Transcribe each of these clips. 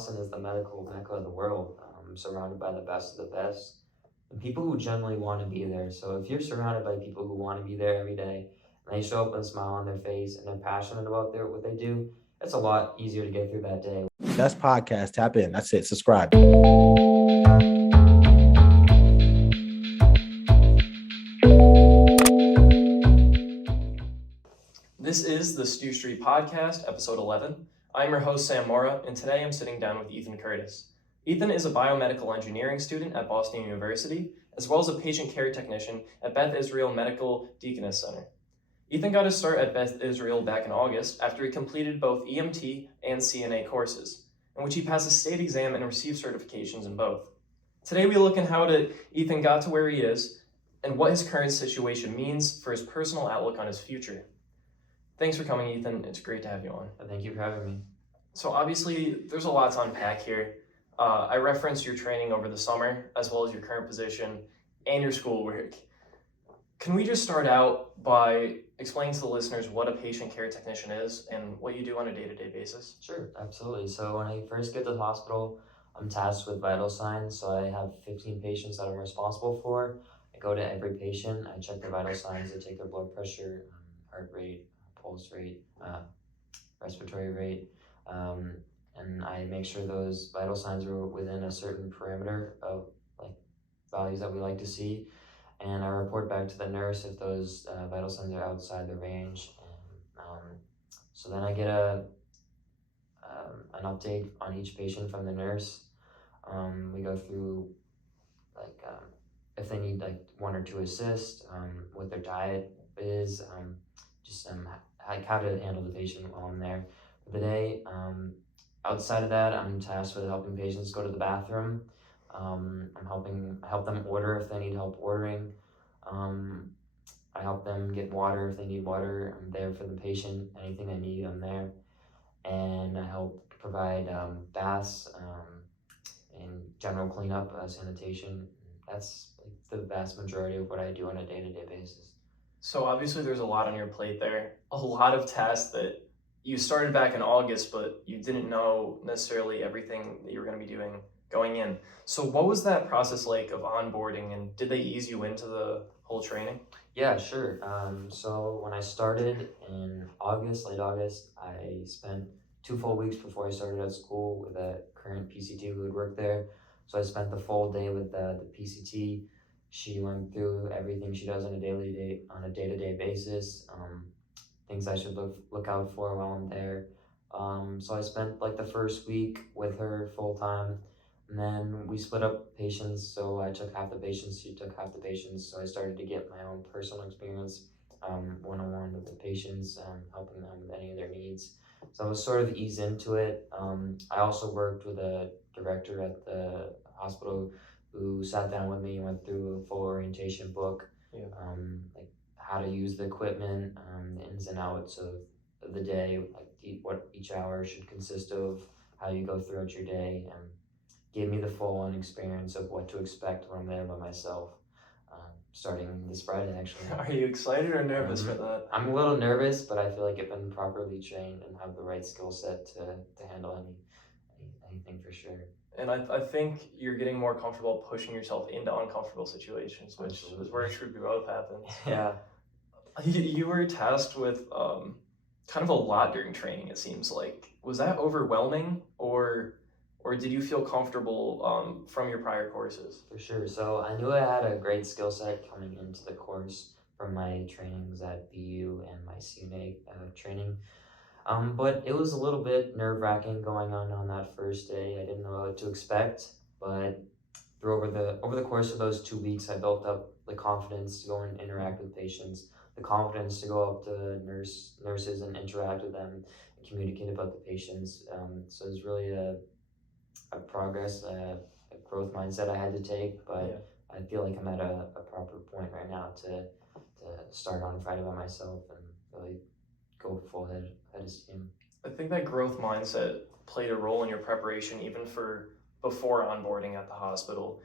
Boston is the medical mecca of the world. Surrounded by the best of the best, and people who generally want to be there. So if you're surrounded by people who want to be there every day, and they show up with a smile on their face, and they're passionate about what they do, it's a lot easier to get through that day. That's podcast. Tap in. That's it. Subscribe. This is the STU STREET podcast, episode 11. I'm your host, Sam Morra, and today I'm sitting down with Ethan Curtis. Ethan is a biomedical engineering student at Boston University, as well as a patient care technician at Beth Israel Medical Deaconess Center. Ethan got his start at Beth Israel back in August after he completed both EMT and CNA courses, in which he passed a state exam and received certifications in both. Today we look at how Ethan got to where he is and what his current situation means for his personal outlook on his future. Thanks for coming, Ethan. It's great to have you on. Thank you for having me. So obviously, there's a lot to unpack here. I referenced your training over the summer, as well as your current position and your schoolwork. Can we just start out by explaining to the listeners what a patient care technician is and what you do on a day-to-day basis? Sure, absolutely. So when I first get to the hospital, I'm tasked with vital signs. So I have 15 patients that I'm responsible for. I go to every patient, I check their vital signs, I take their blood pressure, heart rate, pulse rate, respiratory rate, and I make sure those vital signs are within a certain parameter of like values that we like to see, and I report back to the nurse if those vital signs are outside the range. And so then I get an update on each patient from the nurse. We go through if they need like one or two assists, what their diet is, like how to handle the patient while I'm there for the day. Outside of that, I'm tasked with helping patients go to the bathroom. I help them order if they need help ordering. I help them get water if they need water. I'm there for the patient. Anything they need, I'm there. And I help provide baths and general cleanup, sanitation. That's like the vast majority of what I do on a day-to-day basis. So obviously there's a lot on your plate there, a lot of tasks that you started back in August, but you didn't know necessarily everything that you were going to be doing going in. So what was that process like of onboarding, and did they ease you into the whole training? Yeah, sure. So when I started in August, late August, I spent 2 full weeks before I started at school with a current PCT who had worked there. So I spent the full day with the PCT. She went through everything she does on a day-to-day basis, things I should look out for while I'm there. So I spent like the first week with her full time, and then we split up patients. So I took half the patients, she took half the patients. So I started to get my own personal experience, one-on-one with the patients, helping them with any of their needs. So I was sort of eased into it. I also worked with a director at the hospital who sat down with me and went through a full orientation book, like how to use the equipment, the ins and outs of the day, like what each hour should consist of, how you go throughout your day, and gave me the full-on experience of what to expect when I'm there by myself, starting this Friday, actually. Are you excited or nervous for that? I'm a little nervous, but I feel like I've been properly trained and have the right skill set to handle anything for sure. And I think you're getting more comfortable pushing yourself into uncomfortable situations, which is where true growth happens. Yeah. You were tasked with kind of a lot during training, it seems like. Was that overwhelming, or did you feel comfortable from your prior courses? For sure. So I knew I had a great skill set coming into the course from my trainings at BU and my CNA training. But it was a little bit nerve-wracking going on that first day. I didn't know what to expect, but over the course of those 2 weeks, I built up the confidence to go and interact with patients, the confidence to go up to nurses and interact with them and communicate about the patients. So it was really a progress, a growth mindset I had to take, but I feel like I'm at a proper point right now to start on Friday by myself and really go full head of steam. I think that growth mindset played a role in your preparation even for before onboarding at the hospital.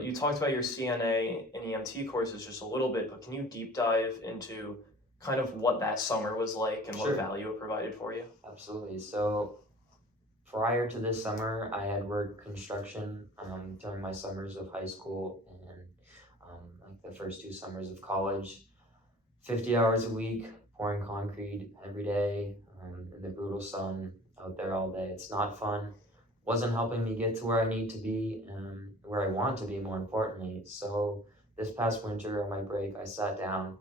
You talked about your CNA and EMT courses just a little bit, but can you deep dive into kind of what that summer was like and Sure. what value it provided for you? Absolutely. So prior to this summer, I had worked construction during my summers of high school and like the first 2 summers of college. 50 hours a week, pouring concrete every day in the brutal sun out there all day. It's not fun. Wasn't helping me get to where I need to be, where I want to be, more importantly. So this past winter on my break, I sat down.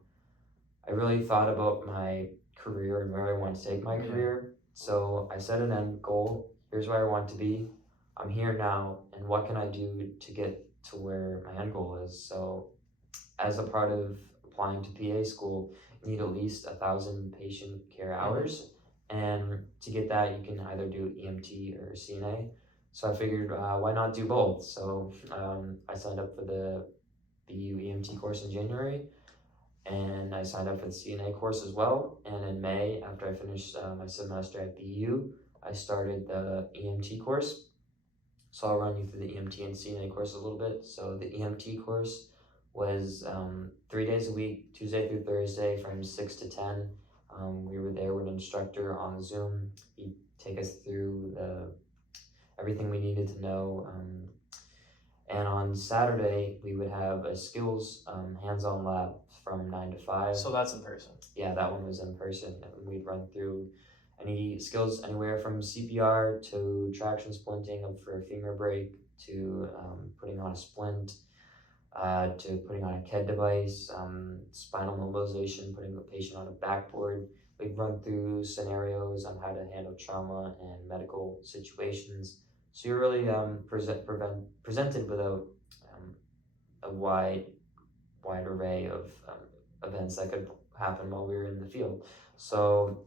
I really thought about my career and where I want to take my career. So I set an end goal. Here's where I want to be. I'm here now, and what can I do to get to where my end goal is? So as a part of applying to PA school, you need at least 1,000 patient care hours. And to get that, you can either do EMT or CNA. So I figured, why not do both? So I signed up for the BU EMT course in January, and I signed up for the CNA course as well. And in May, after I finished my semester at BU, I started the EMT course. So I'll run you through the EMT and CNA course a little bit. So the EMT course was 3 days a week, Tuesday through Thursday from 6 to 10. We were there with an instructor on Zoom. He'd take us through everything we needed to know. And on Saturday, we would have a skills hands-on lab from 9 to 5. So that's in person. Yeah, that one was in person. And we'd run through any skills anywhere from CPR to traction splinting for a femur break to putting on a splint to putting on a KED device, spinal mobilization, putting the patient on a backboard. We'd run through scenarios on how to handle trauma and medical situations. So you're really presented with a wide array of events that could happen while we were in the field. So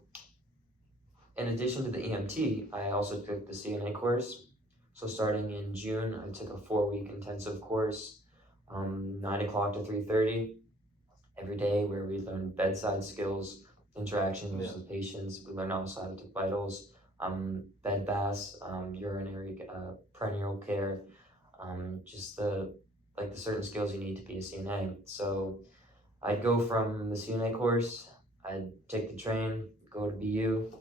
in addition to the EMT, I also took the CNA course. So starting in June, I took a 4-week intensive course, 9 o'clock to 3:30 every day, where we learned bedside skills, interactions with patients. We learned also how to take vitals, bed baths, urinary perennial care, just the certain skills you need to be a CNA. So I'd go from the CNA course, I'd take the train, go to BU,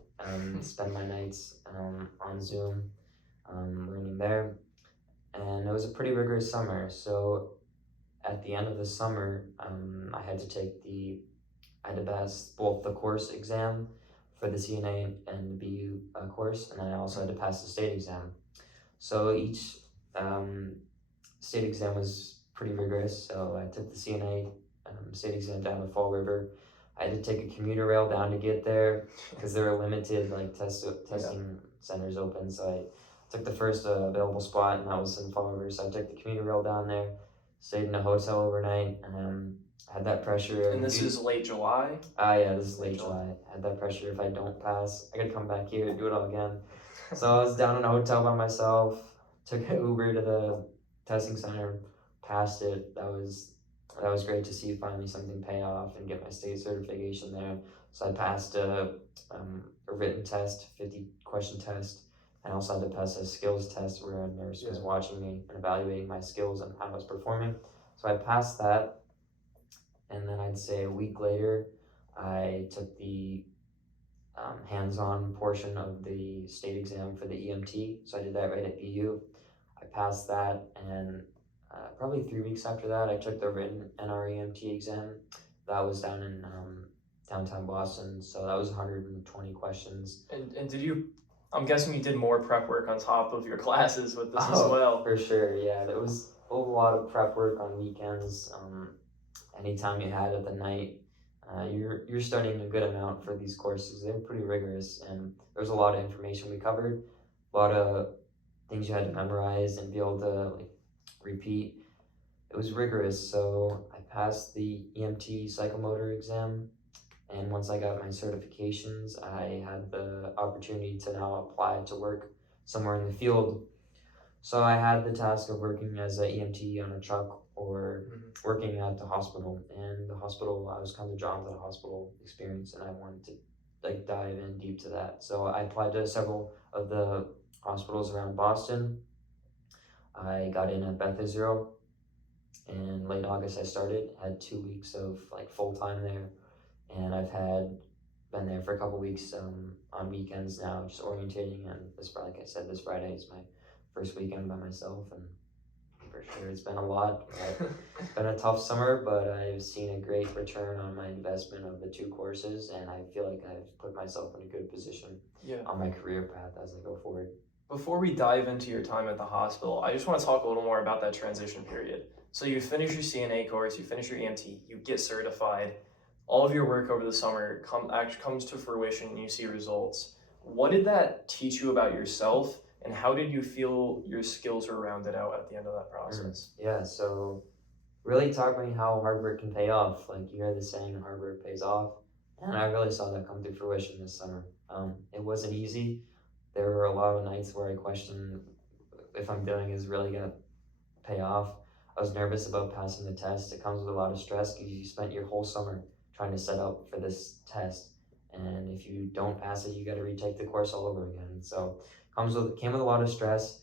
spend my nights on Zoom, learning there. And it was a pretty rigorous summer. So at the end of the summer, I had to pass both the course exam for the CNA and the BU course, and then I also had to pass the state exam. So each state exam was pretty rigorous. So I took the CNA state exam down to Fall River. I had to take a commuter rail down to get there because there were limited testing centers open. So I took the first available spot, and that was in Fall River. So I took the commuter rail down there, stayed in a hotel overnight, and had that pressure. And this is late July? Yeah, this is late July. I had that pressure. If I don't pass, I gotta come back here and do it all again. So I was down in a hotel by myself, took an Uber to the testing center, passed it. That was great to see finally something pay off and get my state certification there. So I passed a written test, 50-question test. I also had to pass a skills test where a nurse was watching me and evaluating my skills and how I was performing. So I passed that, and then I'd say a week later, I took the hands-on portion of the state exam for the EMT. So I did that right at BU. I passed that, and probably 3 weeks after that, I took the written NREMT exam. That was down in downtown Boston, so that was 120 questions. And did you, I'm guessing you did more prep work on top of your classes with this as well. For sure, yeah. There was a lot of prep work on weekends. Anytime you had at the night, you're studying a good amount for these courses. They're pretty rigorous, and there's a lot of information we covered, a lot of things you had to memorize and be able to repeat. It was rigorous, so I passed the EMT psychomotor exam, and once I got my certifications, I had the opportunity to now apply to work somewhere in the field. So I had the task of working as an EMT on a truck or working at the hospital. And the hospital, I was kind of drawn to the hospital experience, and I wanted to dive in deep to that. So I applied to several of the hospitals around Boston. I got in at Beth. In late August I started, had 2 weeks of full time there, and I've had been there for a couple weeks on weekends now, just orientating. And like I said, this Friday is my first weekend by myself, and for sure it's been a lot. It's been a tough summer, but I've seen a great return on my investment of the 2 courses, and I feel like I've put myself in a good position on my career path as I go forward. Before we dive into your time at the hospital, I just want to talk a little more about that transition period. So you finish your CNA course, you finish your EMT, you get certified, all of your work over the summer comes to fruition and you see results. What did that teach you about yourself, and how did you feel your skills were rounded out at the end of that process? Yeah, so really taught me how hard work can pay off. Like, you hear the saying, hard work pays off. And I really saw that come to fruition this summer. It wasn't easy. There were a lot of nights where I questioned if I'm doing is really gonna pay off. I was nervous about passing the test. It comes with a lot of stress because you spent your whole summer trying to set up for this test. And if you don't pass it, you gotta retake the course all over again. So came with a lot of stress,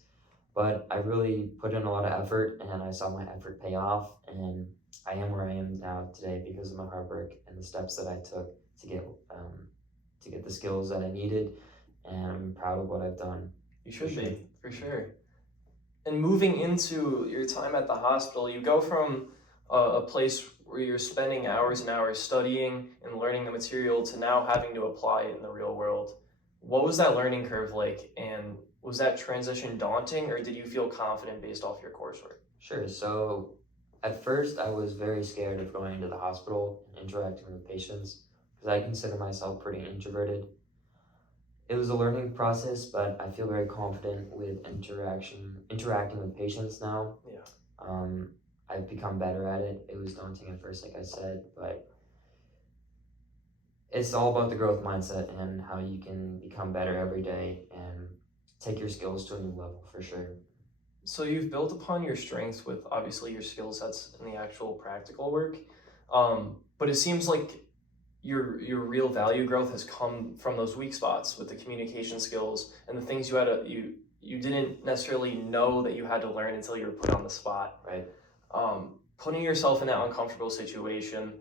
but I really put in a lot of effort, and I saw my effort pay off, and I am where I am now today because of my hard work and the steps that I took to get the skills that I needed, and I'm proud of what I've done. You should be, for sure. And moving into your time at the hospital, you go from a place where you're spending hours and hours studying and learning the material to now having to apply it in the real world. What was that learning curve like, and was that transition daunting, or did you feel confident based off your coursework? Sure. So at first, I was very scared of going into the hospital and interacting with patients because I consider myself pretty introverted. It was a learning process, but I feel very confident with interacting with patients now. Yeah. I've become better at it. It was daunting at first, like I said, but it's all about the growth mindset and how you can become better every day and take your skills to a new level, for sure. So you've built upon your strengths with obviously your skill sets in the actual practical work, but it seems like your real value growth has come from those weak spots with the communication skills and the things you didn't necessarily know that you had to learn until you were put on the spot. Right. Putting yourself in that uncomfortable situation,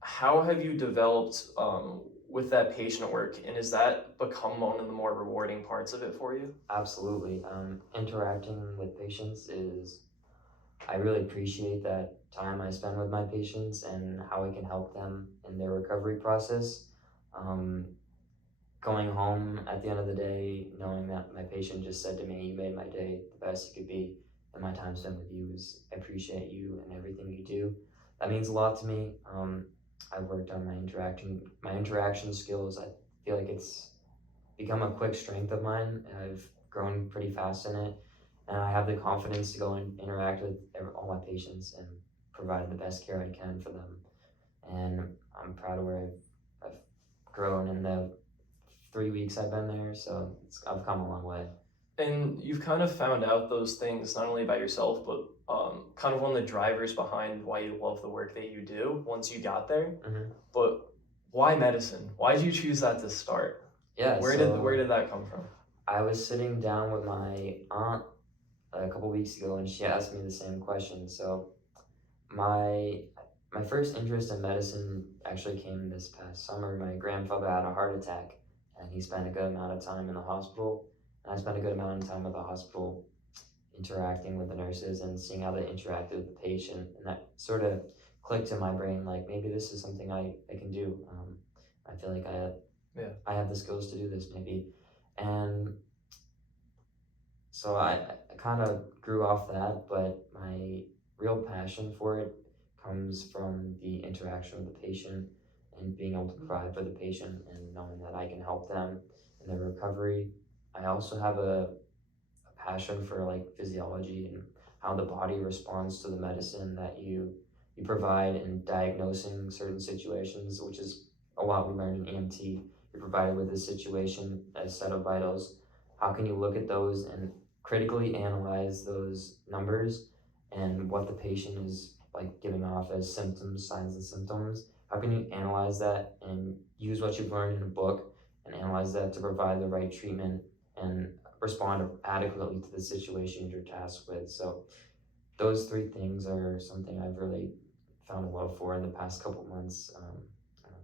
how have you developed with that patient work, and has that become one of the more rewarding parts of it for you? Absolutely. Interacting with patients I really appreciate that time I spend with my patients and how I can help them in their recovery process. Going home at the end of the day, knowing that my patient just said to me, "You made my day the best it could be," and my time spent with you I appreciate you and everything you do. That means a lot to me. I've worked on my interaction skills. I feel like it's become a quick strength of mine. I've grown pretty fast in it, and I have the confidence to go and interact with all my patients and provide the best care I can for them. And I'm proud of where I've grown in the 3 weeks I've been there, so I've come a long way. And you've kind of found out those things not only about yourself, but kind of one of the drivers behind why you love the work that you do once you got there. Mm-hmm. But why medicine? Why did you choose that to start? Yeah. Where did that come from? I was sitting down with my aunt a couple weeks ago, and she asked me the same question. So my first interest in medicine actually came this past summer. My grandfather had a heart attack, and he spent a good amount of time in the hospital. And I spent a good amount of time at the hospital interacting with the nurses and seeing how they interacted with the patient. And that sort of clicked in my brain, like, maybe this is something I can do. I feel like I have the skills to do this, maybe. And so I kind of grew off that, but my real passion for it comes from the interaction with the patient and being able to provide for the patient and knowing that I can help them in their recovery. I also have a passion for like physiology and how the body responds to the medicine that you provide in diagnosing certain situations, which is a lot we learned in EMT. You're provided with a situation, a set of vitals. How can you look at those and critically analyze those numbers and what the patient is like giving off as symptoms, signs and symptoms? How can you analyze that and use what you've learned in a book and analyze that to provide the right treatment and respond adequately to the situation you're tasked with? So those three things are something I've really found a love for in the past couple months,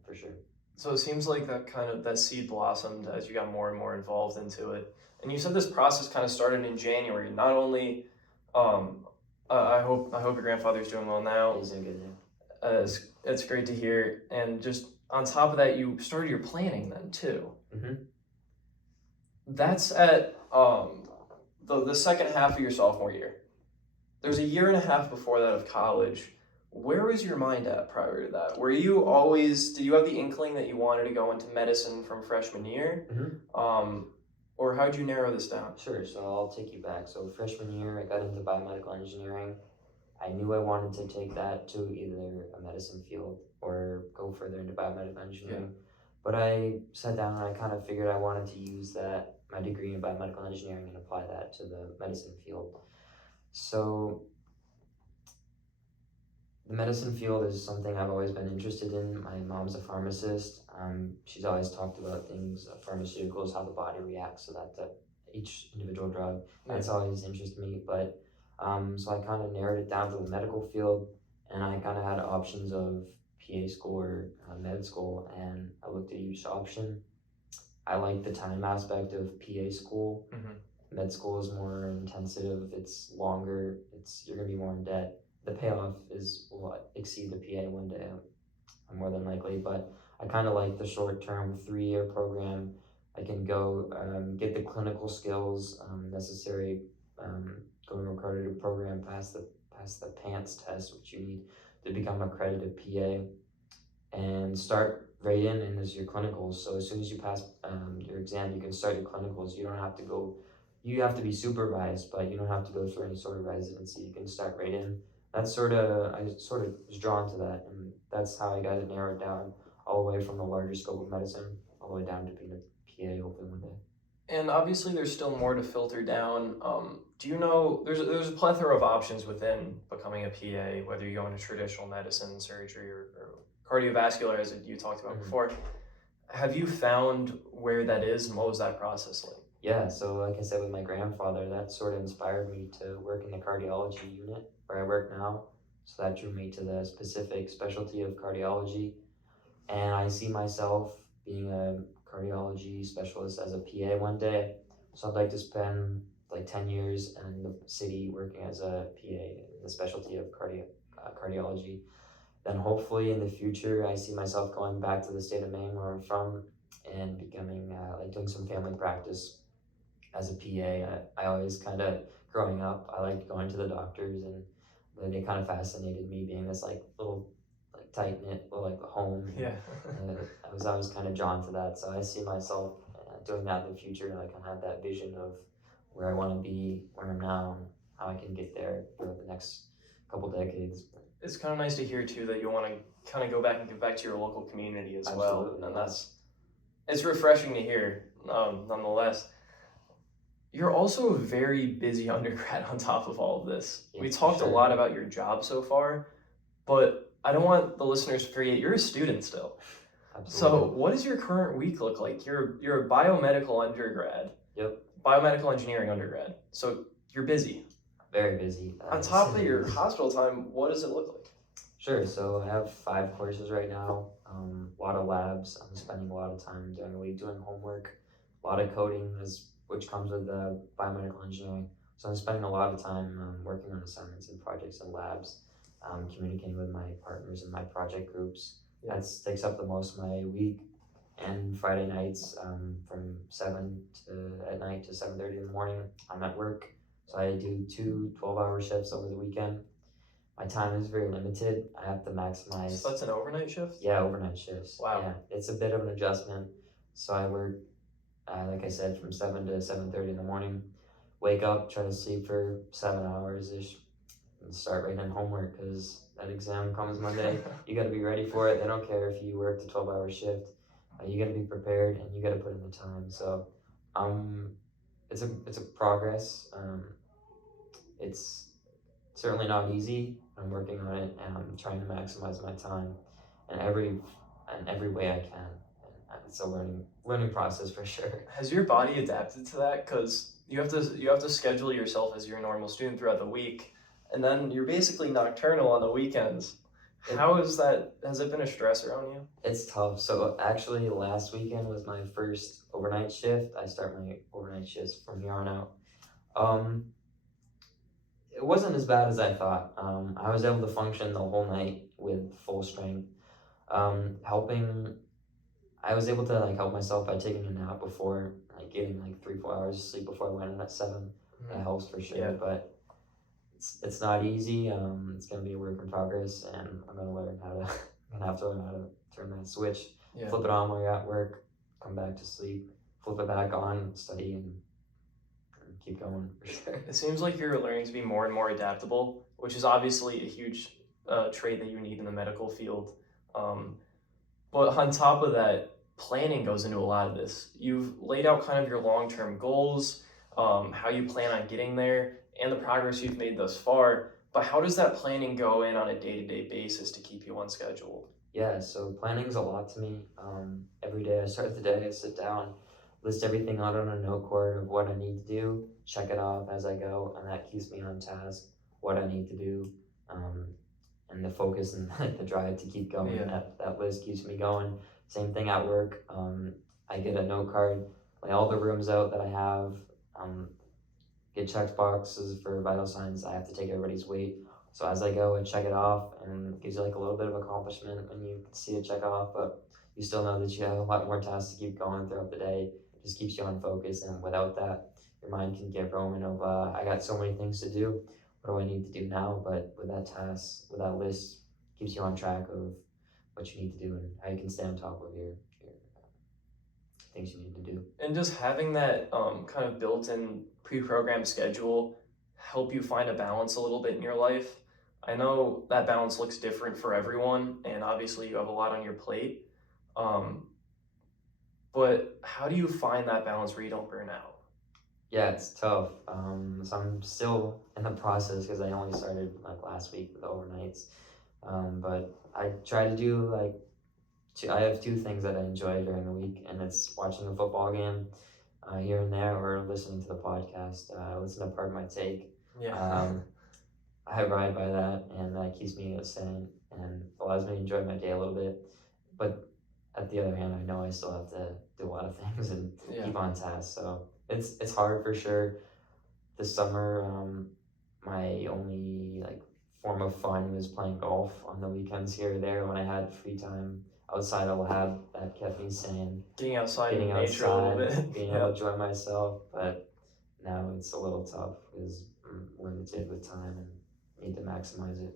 for sure. So it seems like that seed blossomed as you got more and more involved into it. And you said this process kind of started in January. Not only, I hope your grandfather's doing well now. He's in good. It's great to hear. And just on top of that, you started your planning then too. Mm-hmm. That's at the second half of your sophomore year. There's a year and a half before that of college. Where was your mind at prior to that? Did you have the inkling that you wanted to go into medicine from freshman year? Mm-hmm. Or how'd you narrow this down? Sure, so I'll take you back. So freshman year, I got into biomedical engineering. I knew I wanted to take that to either a medicine field or go further into biomedical engineering. But I sat down and I kind of figured I wanted to use my degree in biomedical engineering and apply that to the medicine field. So the medicine field is something I've always been interested in. My mom's a pharmacist. She's always talked about things, pharmaceuticals, how the body reacts to each individual drug. That's always interested me. But so I kind of narrowed it down to the medical field, and I kind of had options of PA school or med school, and I looked at each option. I like the time aspect of PA school. Mm-hmm. Med school is more intensive. It's longer. You're gonna be more in debt. The payoff will exceed the PA one day, more than likely, but I kind of like the short-term 3-year program. I can go get the clinical skills necessary, go to an accredited program, pass the PANTS test, which you need to become accredited PA, and start right in, and as your clinicals. So as soon as you pass your exam, you can start your clinicals. You don't have to go, you have to be supervised, but you don't have to go through any sort of residency. You can start right in. I sort of was drawn to that, and that's how I got it narrowed down all the way from the larger scope of medicine all the way down to being a PA hopefully one day. And obviously there's still more to filter down. Do you know, there's a plethora of options within becoming a PA, whether you go into traditional medicine, surgery, or cardiovascular, as you talked about before. Have you found where that is, and what was that process like? Yeah, so like I said with my grandfather, that sort of inspired me to work in the cardiology unit where I work now. So that drew me to the specific specialty of cardiology. And I see myself being a cardiology specialist as a PA one day. So I'd like to spend like 10 years in the city working as a PA in the specialty of cardiology. Then hopefully in the future, I see myself going back to the state of Maine where I'm from and becoming doing some family practice as a PA. I always kind of, growing up, I liked going to the doctors, and they kind of fascinated me being this little tight-knit home. Yeah. I was always kind of drawn to that, so I see myself doing that in the future, and I kind of have that vision of where I want to be, where I'm now, and how I can get there for the next couple decades. It's kind of nice to hear too that you want to kind of go back and give back to your local community as Absolutely, well, and it's refreshing to hear, nonetheless. You're also a very busy undergrad on top of all of this. Yeah, we talked a lot about your job so far, but I don't want the listeners to forget you're a student still. Absolutely. So what does your current week look like? You're a biomedical undergrad. Yep. Biomedical engineering undergrad. So you're busy. Very busy. On top of your hospital time, what does it look like? Sure, so I have 5 courses right now, a lot of labs. I'm spending a lot of time during the week doing homework, a lot of coding, which comes with biomedical engineering. So I'm spending a lot of time working on assignments and projects and labs, communicating with my partners in my project groups. Yeah. That takes up the most of my week. And Friday nights from 7 at night to 7:30 in the morning, I'm at work. So I do 2 12-hour shifts over the weekend. My time is very limited. I have to maximize. So that's an overnight shift? Yeah, overnight shifts. Wow. Yeah, it's a bit of an adjustment. So I work, like I said, from 7 to 7:30 in the morning. Wake up, try to sleep for 7 hours-ish, and start writing in homework because that exam comes Monday. You got to be ready for it. They don't care if you work the 12-hour shift. You got to be prepared, and you got to put in the time. So, it's a progress. It's certainly not easy. I'm working on it, and I'm trying to maximize my time in every way I can. And it's a learning process for sure. Has your body adapted to that? Because you have to schedule yourself as your normal student throughout the week, and then you're basically nocturnal on the weekends. How is that? Has it been a stressor on you? It's tough. So actually, last weekend was my first overnight shift. I start my overnight shifts from here on out. Um, it wasn't as bad as I thought. I was able to function the whole night with full strength. Helping, I was able to like help myself by taking a nap before, like getting like 3-4 hours of sleep before I went in at 7. That helps for sure. Yeah. But it's not easy. It's gonna be a work in progress, and I'm gonna learn how to. I'm gonna have to learn how to turn that switch, flip it on while you're at work, come back to sleep, flip it back on, study, and keep going for sure. It seems like you're learning to be more and more adaptable, which is obviously a huge trait that you need in the medical field. But on top of that, planning goes into a lot of this. You've laid out kind of your long-term goals, how you plan on getting there, and the progress you've made thus far. But how does that planning go in on a day-to-day basis to keep you on schedule? Yeah, so planning's a lot to me. Every day I start the day, I sit down, list everything out on a note card of what I need to do, check it off as I go, and that keeps me on task, what I need to do, and the focus and the drive to keep going. Yeah. That list keeps me going. Same thing at work. I get a note card, lay all the rooms out that I have, get check boxes for vital signs. I have to take everybody's weight. So as I go and check it off, and it gives you like a little bit of accomplishment when you see it check off, but you still know that you have a lot more tasks to keep going throughout the day. It just keeps you on focus, and without that, your mind can get roaming of, I got so many things to do. What do I need to do now? But with that task, with that list, keeps you on track of what you need to do and how you can stay on top of your things you need to do. And just having that kind of built-in pre-programmed schedule help you find a balance a little bit in your life. I know that balance looks different for everyone, and obviously you have a lot on your plate. But how do you find that balance where you don't burn out? Yeah, it's tough. So I'm still in the process because I only started like last week with the overnights. But I try to do like I have 2 things that I enjoy during the week, and it's watching a football game here and there, or listening to the podcast. Listen to Part of My Take. Yeah. I ride by that, and that keeps me sane and allows me to enjoy my day a little bit. But at the other hand, I know I still have to do a lot of things and keep on task. So it's hard for sure. This summer, my only like form of fun was playing golf on the weekends here or there when I had free time outside of lab. That kept me sane. Getting outside in Getting nature a little bit. being able to enjoy myself. But now it's a little tough because I'm limited with time and need to maximize it.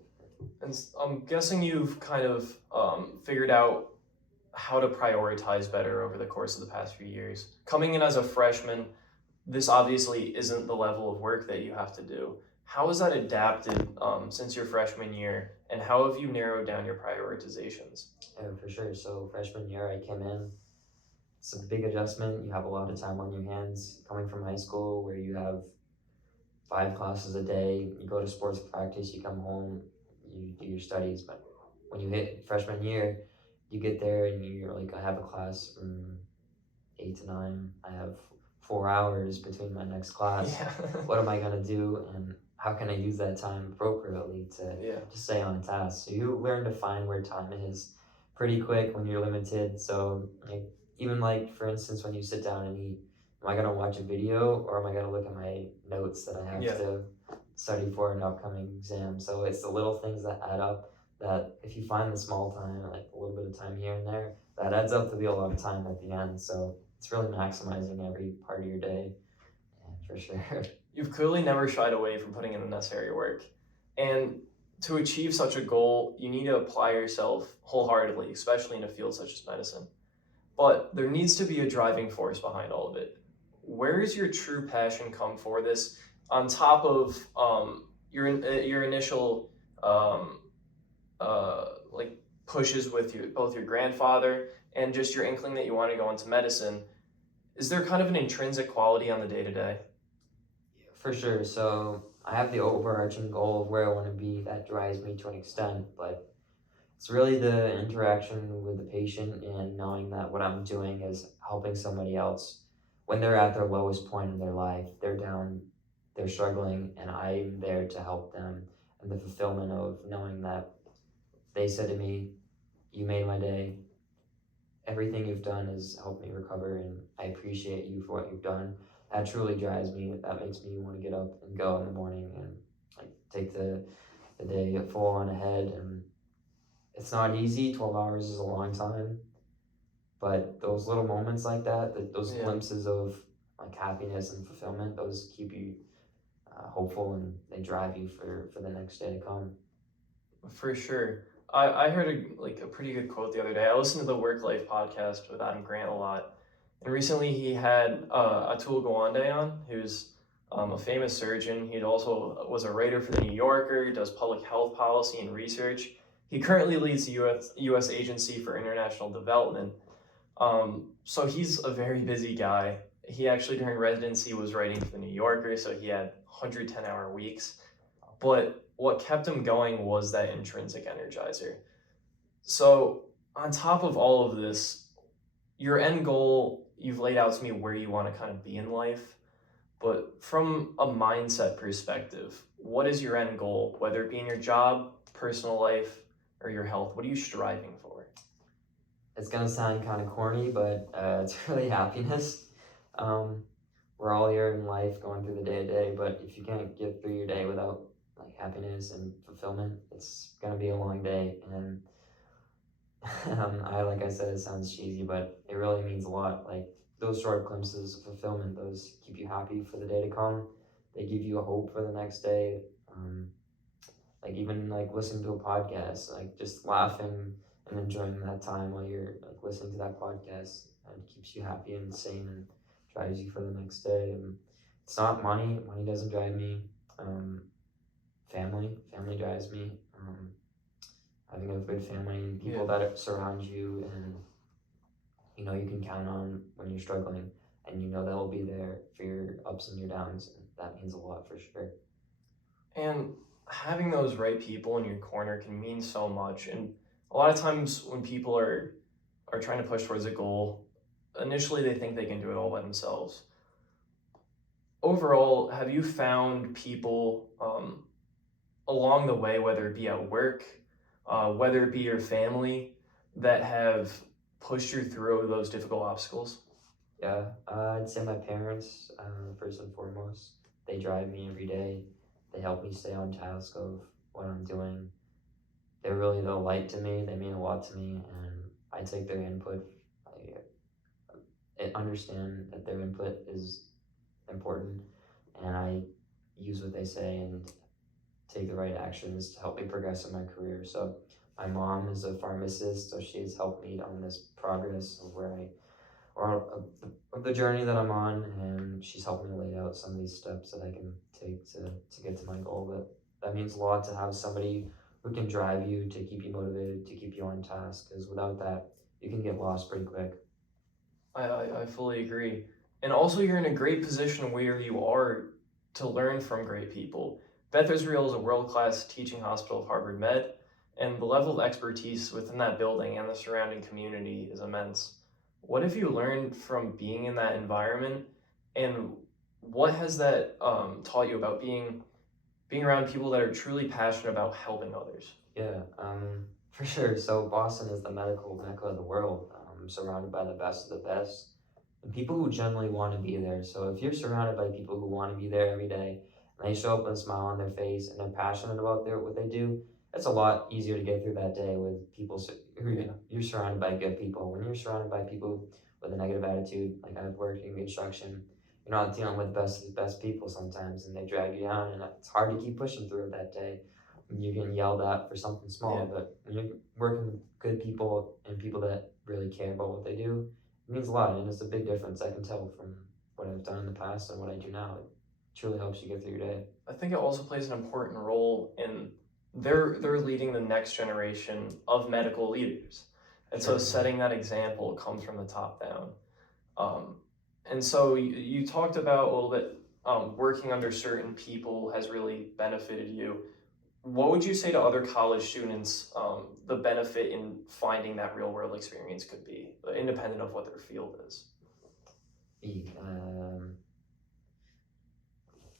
And I'm guessing you've kind of figured out how to prioritize better over the course of the past few years. Coming in as a freshman, this obviously isn't the level of work that you have to do. How has that adapted since your freshman year, and how have you narrowed down your prioritizations? Yeah, for sure. So freshman year, I came in. It's a big adjustment. You have a lot of time on your hands coming from high school where you have 5 classes a day. You go to sports practice, you come home, you do your studies. But when you hit freshman year, you get there and you're like, I have a class from 8 to 9. I have 4 hours between my next class. Yeah. What am I gonna do, and how can I use that time appropriately to stay on task? So you learn to find where time is pretty quick when you're limited. So like, even like for instance, when you sit down and eat, am I gonna watch a video or am I gonna look at my notes that I have to study for an upcoming exam? So it's the little things that add up, that if you find the small time, like a little bit of time here and there, that adds up to be a lot of time at the end. So it's really maximizing every part of your day, for sure. You've clearly never shied away from putting in the necessary work. And to achieve such a goal, you need to apply yourself wholeheartedly, especially in a field such as medicine. But there needs to be a driving force behind all of it. Where does your true passion come for this, on top of your initial like pushes with both your grandfather and just your inkling that you want to go into medicine? Is there kind of an intrinsic quality on the day-to-day? For sure. So I have the overarching goal of where I want to be that drives me to an extent, but it's really the interaction with the patient and knowing that what I'm doing is helping somebody else when they're at their lowest point in their life. They're down, they're struggling, and I'm there to help them. And the fulfillment of knowing that they said to me, "You made my day. Everything you've done has helped me recover, and I appreciate you for what you've done." That truly drives me. That makes me want to get up and go in the morning and like take the day full on ahead. And it's not easy. 12 hours is a long time, but those little moments like that those glimpses of like happiness and fulfillment, those keep you hopeful, and they drive you for the next day to come. For sure. I heard a pretty good quote the other day. I listened to the Work Life podcast with Adam Grant a lot, and recently he had Atul Gawande on, who's a famous surgeon. He also was a writer for the New Yorker, does public health policy and research. He currently leads the U.S. Agency for International Development. So he's a very busy guy. He actually during residency was writing for the New Yorker, so he had 110-hour weeks. But what kept him going was that intrinsic energizer. So on top of all of this, your end goal, you've laid out to me where you want to kind of be in life. But from a mindset perspective, what is your end goal, whether it be in your job, personal life, or your health? What are you striving for? It's gonna sound kind of corny, but it's really happiness. We're all here in life going through the day to day, but if you can't get through your day without like happiness and fulfillment, it's gonna be a long day. And like I said, it sounds cheesy, but it really means a lot. Like those short glimpses of fulfillment, those keep you happy for the day to come. They give you a hope for the next day. Like even like listening to a podcast, like just laughing and enjoying that time while you're like listening to that podcast, and keeps you happy and sane and drives you for the next day. And it's not money. Money doesn't drive me. Family drives me. Having a good family and people that surround you, and you know you can count on when you're struggling, and you know they'll be there for your ups and your downs. And that means a lot for sure. And having those right people in your corner can mean so much. And a lot of times when people are trying to push towards a goal, initially they think they can do it all by themselves. Overall, have you found people along the way, whether it be at work, whether it be your family, that have pushed you through those difficult obstacles? Yeah, I'd say my parents, first and foremost. They drive me every day. They help me stay on task of what I'm doing. They're really the light to me. They mean a lot to me, and I take their input. I understand that their input is important, and I use what they say and take the right actions to help me progress in my career. So my mom is a pharmacist, so she has helped me on this progress of of the journey that I'm on, and she's helped me lay out some of these steps that I can take to get to my goal. But that means a lot to have somebody who can drive you, to keep you motivated, to keep you on task, because without that, you can get lost pretty quick. I fully agree. And also, you're in a great position where you are to learn from great people. Beth Israel is a world-class teaching hospital of Harvard Med, and the level of expertise within that building and the surrounding community is immense. What have you learned from being in that environment, and what has that taught you about being around people that are truly passionate about helping others? Yeah, for sure. So Boston is the medical mecca of the world, surrounded by the best of the best, and people who generally want to be there. So if you're surrounded by people who want to be there every day, and they show up with a smile on their face, and they're passionate about what they do, it's a lot easier to get through that day with people you're surrounded by good people. When you're surrounded by people with a negative attitude, like I've worked in construction, you're not dealing with the best people sometimes, and they drag you down, and it's hard to keep pushing through that day. You're getting yelled at for something small, but when you're working with good people and people that really care about what they do, it means a lot, and it's a big difference. I can tell from what I've done in the past and what I do now. It truly helps you get through your day. I think it also plays an important role in they're leading the next generation of medical leaders. And so setting that example comes from the top down. And so you talked about a little bit working under certain people has really benefited you. What would you say to other college students the benefit in finding that real world experience could be, independent of what their field is?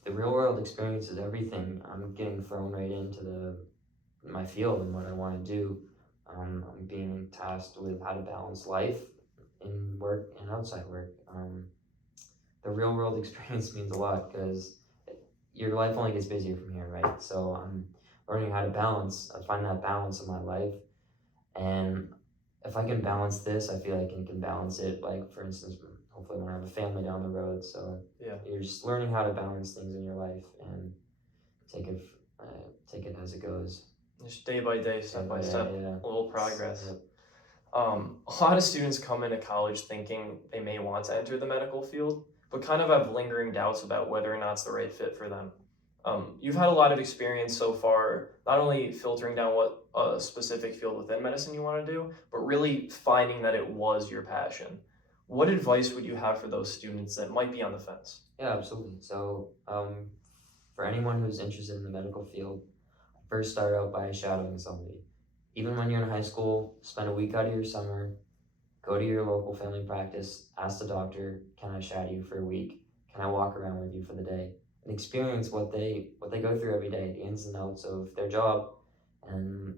The real world experience is everything. I'm getting thrown right into the my field and what I want to do. I'm being tasked with how to balance life in work and outside work. The real world experience means a lot because your life only gets busier from here, right? So I'm learning how to find that balance in my life. And if I can balance this, I feel like I can balance it. Like, for instance, hopefully when I have a family down the road. So Yeah. you're just learning how to balance things in your life and take it, take it as it goes. Just day by day, step by step, Yeah. a little progress. Yep. A lot of students come into college thinking they may want to enter the medical field, but kind of have lingering doubts about whether or not it's the right fit for them. You've had a lot of experience so far, not only filtering down what a specific field within medicine you want to do, but really finding that it was your passion. What advice would you have for those students that might be on the fence? Yeah, absolutely. So, for anyone who's interested in the medical field, first start out by shadowing somebody. Even when you're in high school, spend a week out of your summer, go to your local family practice, ask the doctor, can I shadow you for a week? Can I walk around with you for the day? And experience what they go through every day, the ins and outs of their job. And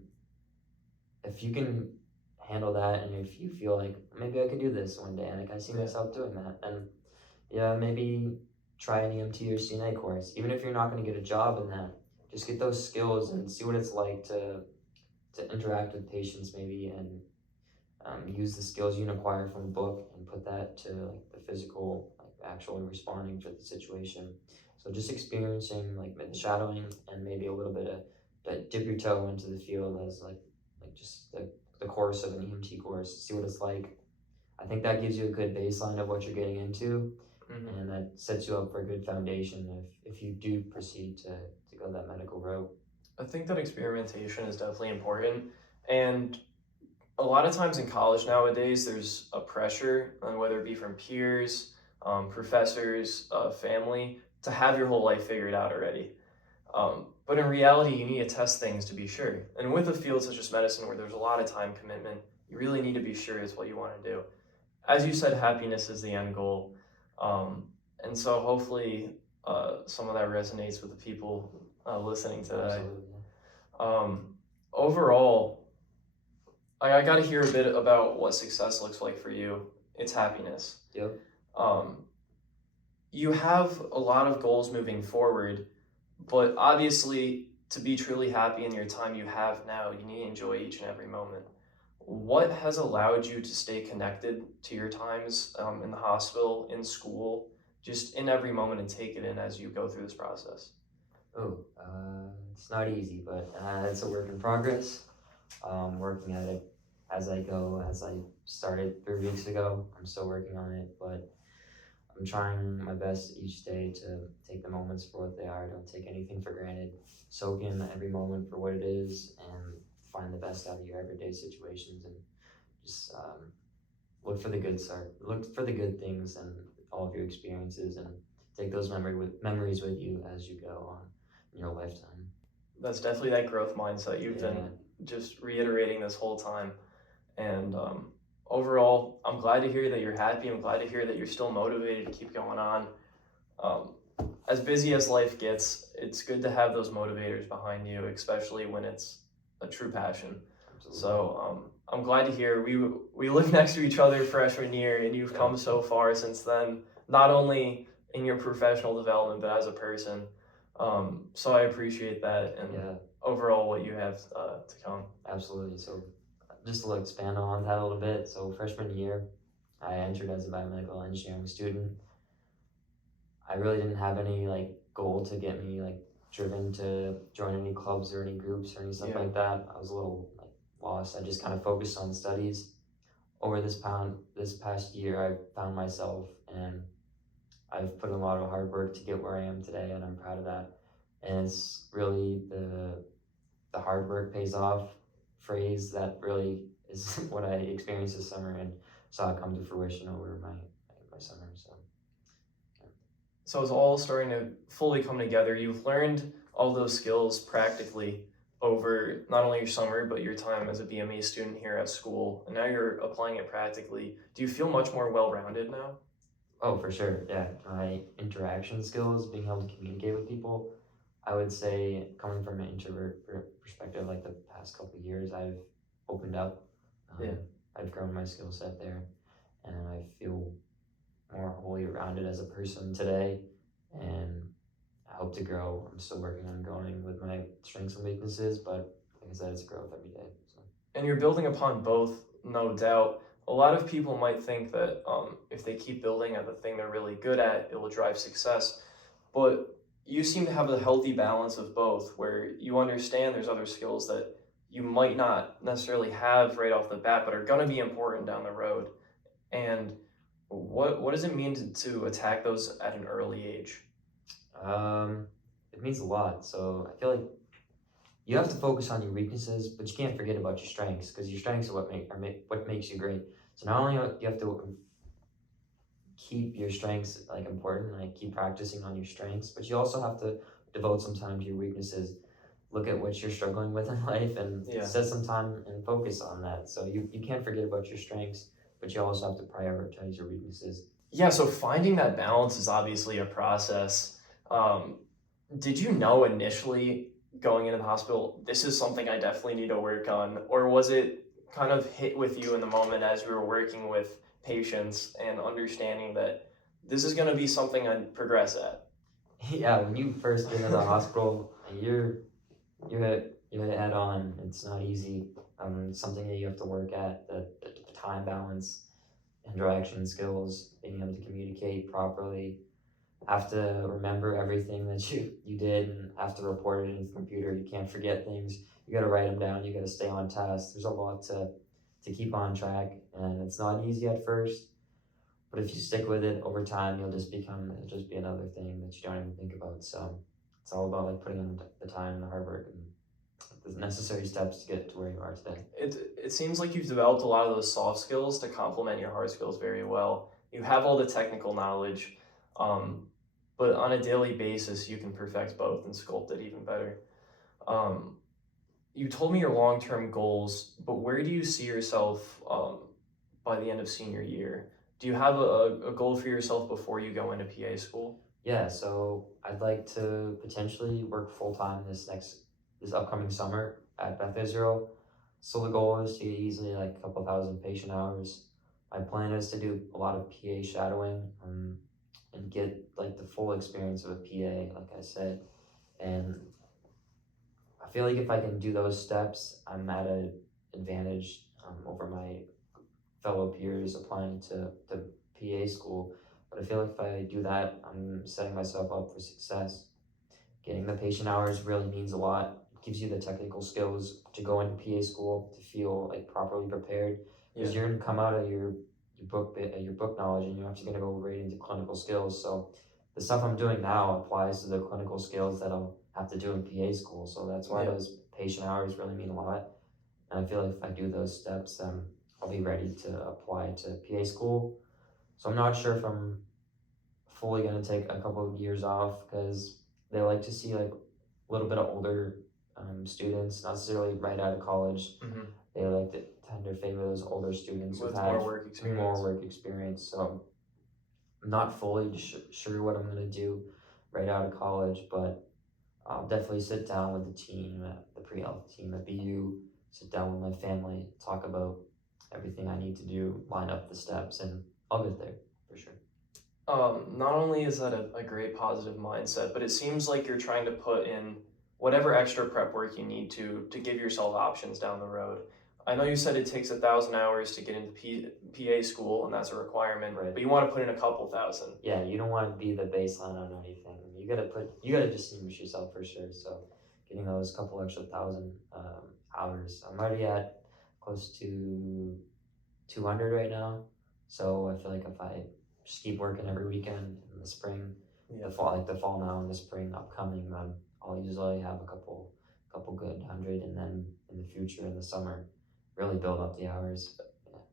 if you can handle that, and if you feel like maybe I could do this one day, and like I see myself doing that, then yeah, maybe try an EMT or CNA course. Even if you're not going to get a job in that, just get those skills and see what it's like to interact with patients maybe, and use the skills you can acquire from a book and put that to like the physical, like actually responding to the situation. So just experiencing like the shadowing and maybe a little bit of dip your toe into the field as like just the course of an EMT course, see what it's like. I think that gives you a good baseline of what you're getting into, and that sets you up for a good foundation if you do proceed to go that medical route. I think that experimentation is definitely important, and a lot of times in college nowadays, there's a pressure, on whether it be from peers, professors, family, to have your whole life figured out already. But in reality, you need to test things to be sure. And with a field such as medicine, where there's a lot of time commitment, you really need to be sure it's what you want to do. As you said, happiness is the end goal. And so hopefully some of that resonates with the people listening today. Absolutely. Overall, I got to hear a bit about what success looks like for you. It's happiness. Yep. You have a lot of goals moving forward, but obviously to be truly happy in your time you have now, you need to enjoy each and every moment. What has allowed you to stay connected to your times in the hospital, in school, just in every moment, and take it in as you go through this process? It's not easy, but it's a work in progress. Working at it as I go. As I started 3 weeks ago, I'm still working on it, but I'm trying my best each day to take the moments for what they are. Don't take anything for granted. Soak in every moment for what it is, and find the best out of your everyday situations, and just look for the good start. Look for the good things and all of your experiences, and take those memories with you as you go on in your lifetime. That's definitely that growth mindset you've been just reiterating this whole time. And overall, I'm glad to hear that you're happy. I'm glad to hear that you're still motivated to keep going on. As busy as life gets, it's good to have those motivators behind you, especially when it's a true passion. Absolutely. So I'm glad to hear we lived next to each other freshman year, and you've come so far since then, not only in your professional development, but as a person. So I appreciate that, and overall what you have to come. Absolutely. So just to expand on that a little bit. So freshman year, I entered as a biomedical engineering student. I really didn't have any like goal to get me like driven to join any clubs or any groups or any stuff like that. I was a little like lost. I just kind of focused on studies. Over this past year, I found myself, and I've put in a lot of hard work to get where I am today, and I'm proud of that. And it's really the hard work pays off phrase that really is what I experienced this summer and saw it come to fruition over my summer. So it's all starting to fully come together. You've learned all those skills practically over not only your summer, but your time as a BME student here at school. And now you're applying it practically. Do you feel much more well-rounded now? Oh, for sure. Yeah. My interaction skills, being able to communicate with people, I would say coming from an introvert perspective, like the past couple of years, I've opened up. Yeah. I've grown my skill set there, and I feel more wholly rounded as a person today, and I hope to grow. I'm still working on growing with my strengths and weaknesses, but like I said, it's growth every day. So. And you're building upon both, no doubt. A lot of people might think that if they keep building at the thing they're really good at, it will drive success. But you seem to have a healthy balance of both, where you understand there's other skills that you might not necessarily have right off the bat, but are going to be important down the road. And what does it mean to attack those at an early age? It means a lot. So I feel like you have to focus on your weaknesses, but you can't forget about your strengths, because your strengths are what makes you great. So not only you have to keep your strengths like important, like keep practicing on your strengths, but you also have to devote some time to your weaknesses. Look at what you're struggling with in life and set some time and focus on that. So you can't forget about your strengths, but you also have to prioritize your weaknesses. Yeah, so finding that balance is obviously a process. Did you know initially going into the hospital, this is something I definitely need to work on? Or was it kind of hit with you in the moment as you were working with patients and understanding that this is going to be something I'd progress at? Yeah, when you first get into the hospital, you're head on. It's not easy. Something that you have to work at, the time balance, interaction skills, being able to communicate properly. Have to remember everything that you did and have to report it into the computer. You can't forget things. You got to write them down. You got to stay on task. There's a lot to keep on track, and it's not easy at first. But if you stick with it over time, it'll just be another thing that you don't even think about. So it's all about like putting in the time and the hard work and the necessary steps to get to where you are today. It seems like you've developed a lot of those soft skills to complement your hard skills very well. You have all the technical knowledge, but on a daily basis, you can perfect both and sculpt it even better. You told me your long-term goals, but where do you see yourself by the end of senior year? Do you have a goal for yourself before you go into PA school? Yeah, so I'd like to potentially work full-time this upcoming summer at Beth Israel. So the goal is to get easily like a couple thousand patient hours. My plan is to do a lot of PA shadowing and get like the full experience of a PA, like I said. And I feel like if I can do those steps, I'm at an advantage over my fellow peers applying to PA school. But I feel like if I do that, I'm setting myself up for success. Getting the patient hours really means a lot. It gives you the technical skills to go into PA school to feel like properly prepared. Because you're gonna come out of your book knowledge, and you're actually gonna go right into clinical skills. So the stuff I'm doing now applies to the clinical skills that I'll have to do in PA school. So that's why those patient hours really mean a lot. And I feel like if I do those steps, I'll be ready to apply to PA school. So I'm not sure if I'm fully gonna take a couple of years off, because they like to see like a little bit of older students, not necessarily right out of college. Mm-hmm. They like to tend to favor those older students with who've more had work experience. So I'm not fully sure what I'm gonna do right out of college, but I'll definitely sit down with the team, the pre-health team at BU, sit down with my family, talk about everything I need to do, line up the steps, and I'll get there for sure. Not only is that a great positive mindset, but it seems like you're trying to put in whatever extra prep work you need to give yourself options down the road. I know you said it takes 1,000 hours to get into PA school, and that's a requirement, Right. but you want to put in a couple thousand. Yeah, you don't want to be the baseline on anything. You gotta distinguish yourself for sure. So getting those couple extra thousand hours. I'm already at close to 200 right now. So I feel like if I just keep working every weekend in the spring, the fall now and the spring upcoming, then I'll usually have a couple good 100, and then in the future in the summer, really build up the hours.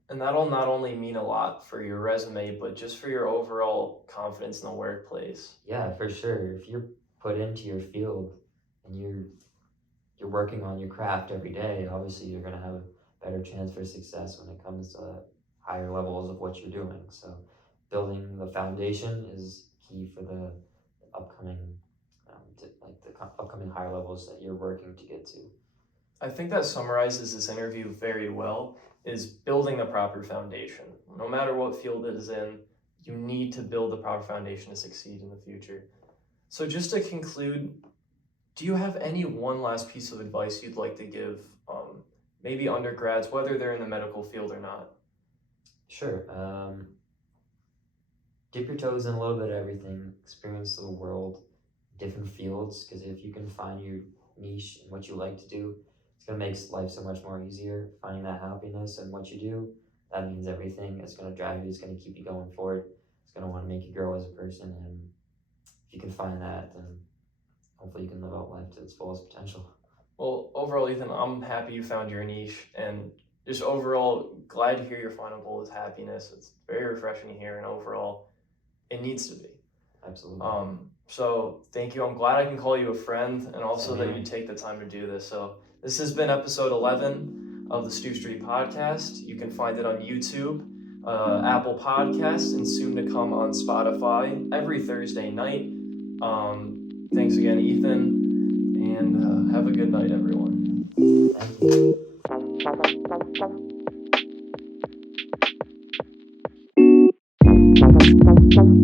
And that'll not only mean a lot for your resume, but just for your overall confidence in the workplace. Yeah, for sure. If you're put into your field and you're working on your craft every day, obviously you're gonna have a better chance for success when it comes to higher levels of what you're doing. So upcoming higher levels that you're working to get to. I think that summarizes this interview very well, is building the proper foundation. No matter what field it is in, you need to build the proper foundation to succeed in the future. So just to conclude, do you have any one last piece of advice you'd like to give maybe undergrads, whether they're in the medical field or not? Sure. Dip your toes in a little bit of everything, experience the world, different fields, because if you can find your niche and what you like to do, it's going to make life so much more easier. Finding that happiness in what you do, that means everything. It's going to drive you, it's going to keep you going forward, it's going to want to make you grow as a person, and if you can find that, then hopefully you can live out life to its fullest potential. Well, overall, Ethan, I'm happy you found your niche, and just overall glad to hear your final goal is happiness. It's very refreshing to hear, and overall, it needs to be. Absolutely. So thank you. I'm glad I can call you a friend, and also Same that here. you take the time to do this. So this has been episode 11 of the STU Street podcast. You can find it on YouTube, Apple Podcasts, and soon to come on Spotify every Thursday night. Thanks again, Ethan, and have a good night, everyone. Thank you.